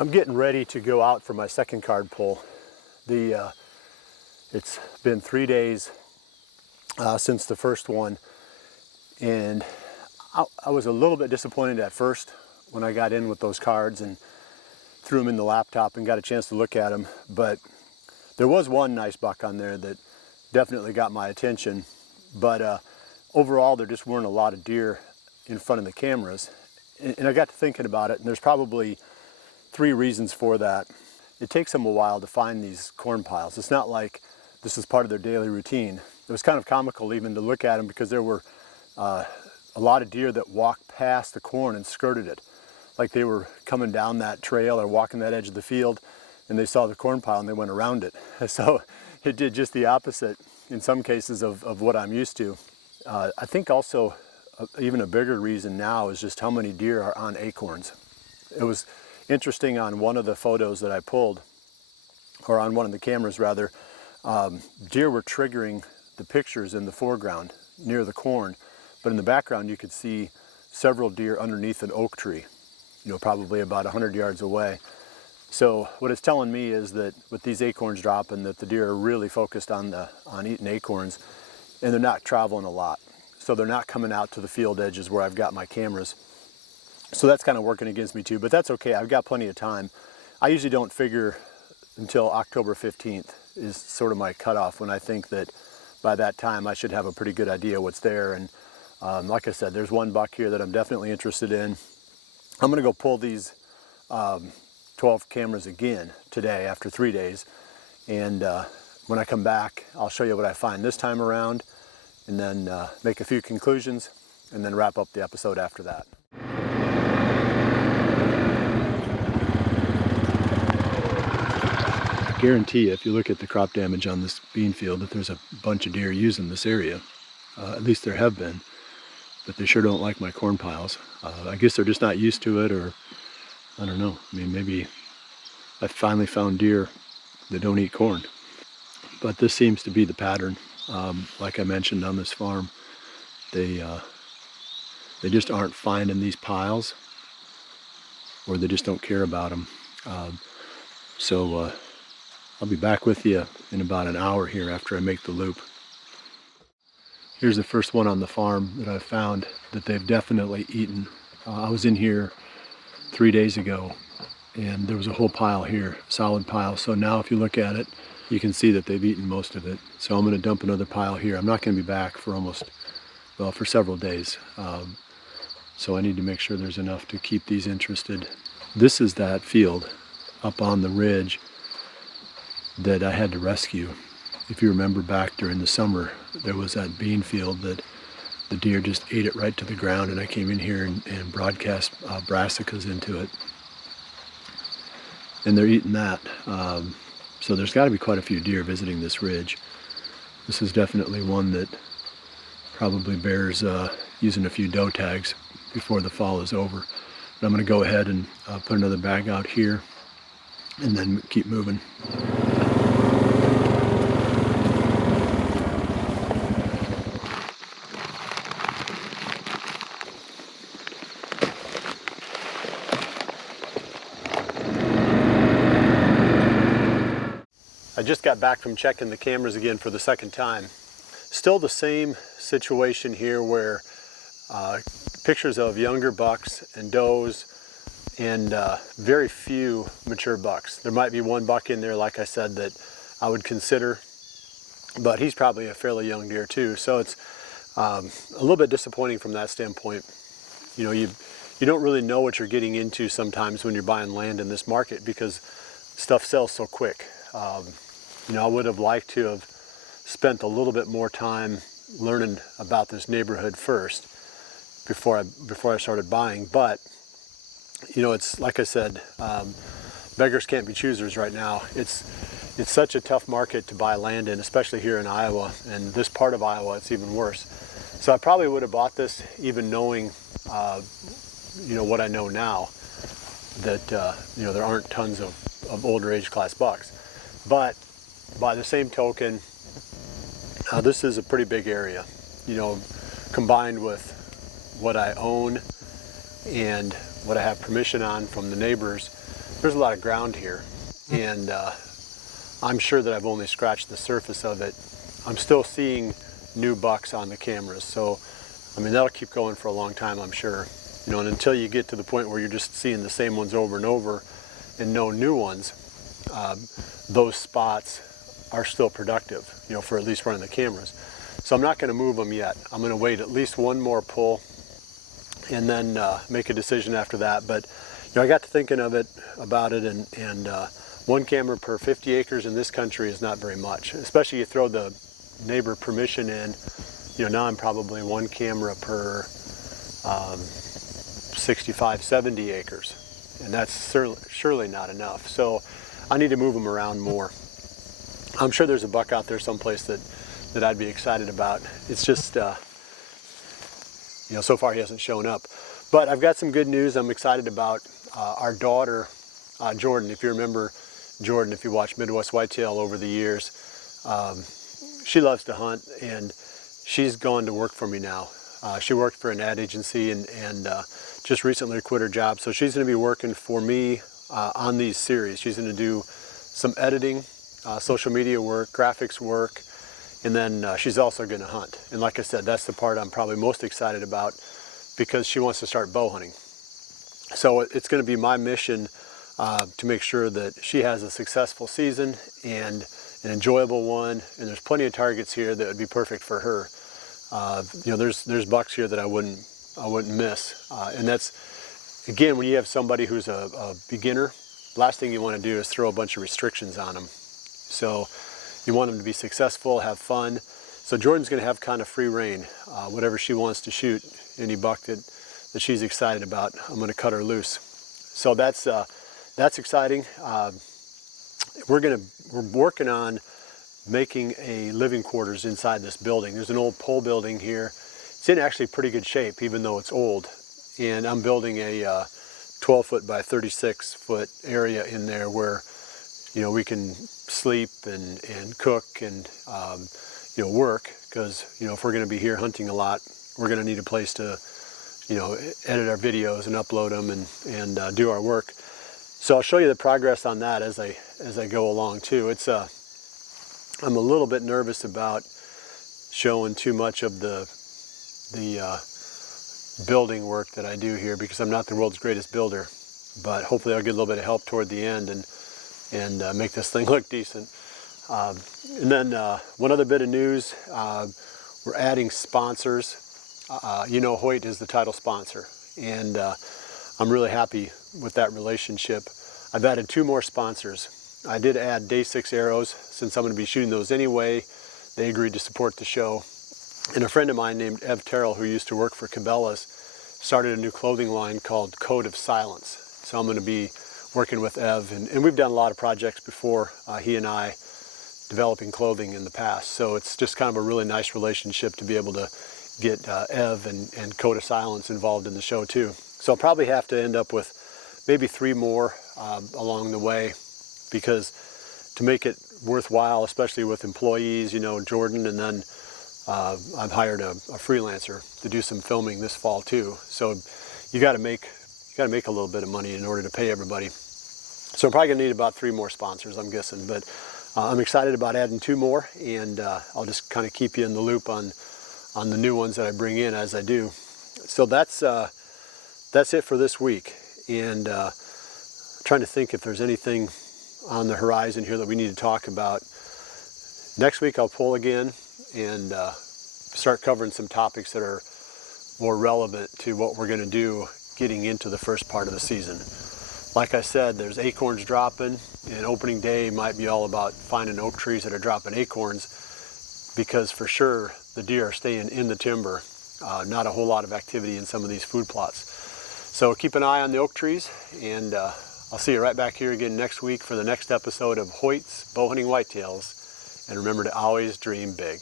I'm getting ready to go out for my second card pull. It's been 3 days since the first one, and I was a little bit disappointed at first when I got in with those cards and threw them in the laptop and got a chance to look at them. But there was one nice buck on there that definitely got my attention. But overall, there just weren't a lot of deer in front of the cameras. And I got to thinking about it, and there's probably 3 reasons for that. It takes them a while to find these corn piles. It's not like this is part of their daily routine. It was kind of comical even to look at them, because there were a lot of deer that walked past the corn and skirted it. Like they were coming down that trail or walking that edge of the field, and they saw the corn pile and they went around it. So it did just the opposite in some cases of what I'm used to. I think also even a bigger reason now is just how many deer are on acorns. It was interesting on one of the photos that I pulled, or on one of the cameras rather, deer were triggering the pictures in the foreground near the corn, but in the background you could see several deer underneath an oak tree, you know, probably about 100 yards away. So what it's telling me is that with these acorns dropping, that the deer are really focused on eating acorns, and they're not traveling a lot. So they're not coming out to the field edges where I've got my cameras. So that's kind of working against me too, but that's okay. I've got plenty of time. I usually don't figure until October 15th is sort of my cutoff, when I think that by that time I should have a pretty good idea what's there. And like I said, there's one buck here that I'm definitely interested in. I'm gonna go pull these 12 cameras again today after 3 days. And when I come back, I'll show you what I find this time around, and then make a few conclusions, and then wrap up the episode after that. I guarantee you, if you look at the crop damage on this bean field, that there's a bunch of deer using this area. At least there have been, but they sure don't like my corn piles. I guess they're just not used to it, or I don't know. I mean, maybe I finally found deer that don't eat corn. But this seems to be the pattern. Like I mentioned on this farm, they just aren't finding these piles, or they just don't care about them. So I'll be back with you in about an hour here after I make the loop. Here's the first one on the farm that I've found that they've definitely eaten. I was in here 3 days ago, and there was a whole pile here, solid pile. So now if you look at it, you can see that they've eaten most of it. So I'm going to dump another pile here. I'm not going to be back for for several days. So I need to make sure there's enough to keep these interested. This is that field up on the ridge that I had to rescue. If you remember back during the summer, there was that bean field that the deer just ate it right to the ground, and I came in here and broadcast brassicas into it. And they're eating that. So there's got to be quite a few deer visiting this ridge. This is definitely one that probably bears using a few doe tags before the fall is over. But I'm going to go ahead and put another bag out here, and then keep moving. I just got back from checking the cameras again for the second time. Still the same situation here, where pictures of younger bucks and does, and very few mature bucks. There might be one buck in there, like I said, that I would consider, but he's probably a fairly young deer too. So it's a little bit disappointing from that standpoint. You know, you don't really know what you're getting into sometimes when you're buying land in this market, because stuff sells so quick. You know, I would have liked to have spent a little bit more time learning about this neighborhood first before I started buying. But you know, it's like I said, beggars can't be choosers right now. It's such a tough market to buy land in, especially here in Iowa, and this part of Iowa it's even worse. So I probably would have bought this even knowing you know, what I know now, that you know, there aren't tons of older age class bucks. But by the same token, this is a pretty big area, you know, combined with what I own and what I have permission on from the neighbors. there's a lot of ground here, and I'm sure that I've only scratched the surface of it. I'm still seeing new bucks on the cameras, so I mean that'll keep going for a long time, I'm sure. You know, and until you get to the point where you're just seeing the same ones over and over and no new ones, those spots are still productive, you know, for at least running the cameras. So I'm not going to move them yet. I'm going to wait at least one more pull and then make a decision after that. But you know, I got to thinking about it, and one camera per 50 acres in this country is not very much, especially you throw the neighbor permission in. You know, now I'm probably one camera per 65, 70 acres, and that's surely not enough. So I need to move them around more. I'm sure there's a buck out there someplace that I'd be excited about. It's just, you know, so far he hasn't shown up. But I've got some good news I'm excited about. Our daughter, Jordan, if you remember Jordan, if you watched Midwest Whitetail over the years, she loves to hunt, and she's gone to work for me now. She worked for an ad agency and just recently quit her job. So she's going to be working for me on these series. She's going to do some editing, social media work, graphics work, and then she's also going to hunt. And like I said, that's the part I'm probably most excited about, because she wants to start bow hunting. So it's going to be my mission to make sure that she has a successful season and an enjoyable one. And there's plenty of targets here that would be perfect for her. You know, there's bucks here that I wouldn't miss. And that's, again, when you have somebody who's a beginner, last thing you want to do is throw a bunch of restrictions on them. So you want them to be successful, have fun. So Jordan's going to have kind of free reign. Whatever she wants to shoot, any buck that she's excited about, I'm going to cut her loose. So that's exciting. We're working on making a living quarters inside this building. There's an old pole building here. It's in actually pretty good shape, even though it's old. And I'm building a 12-foot by 36-foot area in there where, you know, we can sleep and cook and you know, work, because, you know, if we're going to be here hunting a lot, we're going to need a place to, you know, edit our videos and upload them and do our work. So I'll show you the progress on that as I go along too. It's I'm a little bit nervous about showing too much of the building work that I do here, because I'm not the world's greatest builder, but hopefully I'll get a little bit of help toward the end and make this thing look decent. And then one other bit of news, we're adding sponsors. You know, Hoyt is the title sponsor, and I'm really happy with that relationship. I've added 2 more sponsors. I did add Day 6 arrows, since I'm going to be shooting those anyway. They agreed to support the show. And a friend of mine named Ev Terrell, who used to work for Cabela's, started a new clothing line called Code of Silence. So I'm going to be working with Ev, and we've done a lot of projects before, he and I, developing clothing in the past. So it's just kind of a really nice relationship to be able to get Ev and Code of Silence involved in the show too. So I'll probably have to end up with maybe 3 more along the way, because to make it worthwhile, especially with employees, you know, Jordan, and then I've hired a freelancer to do some filming this fall too. So you got to make a little bit of money in order to pay everybody. So I'm probably gonna need about 3 more sponsors, I'm guessing. But I'm excited about adding 2 more, and I'll just kind of keep you in the loop on the new ones that I bring in as I do. So that's it for this week. And trying to think if there's anything on the horizon here that we need to talk about. Next week I'll pull again and start covering some topics that are more relevant to what we're going to do getting into the first part of the season. Like I said, there's acorns dropping, and opening day might be all about finding oak trees that are dropping acorns, because for sure the deer are staying in the timber. Not a whole lot of activity in some of these food plots. So keep an eye on the oak trees, and I'll see you right back here again next week for the next episode of Hoyt's Bowhunting Whitetails. And remember to always dream big.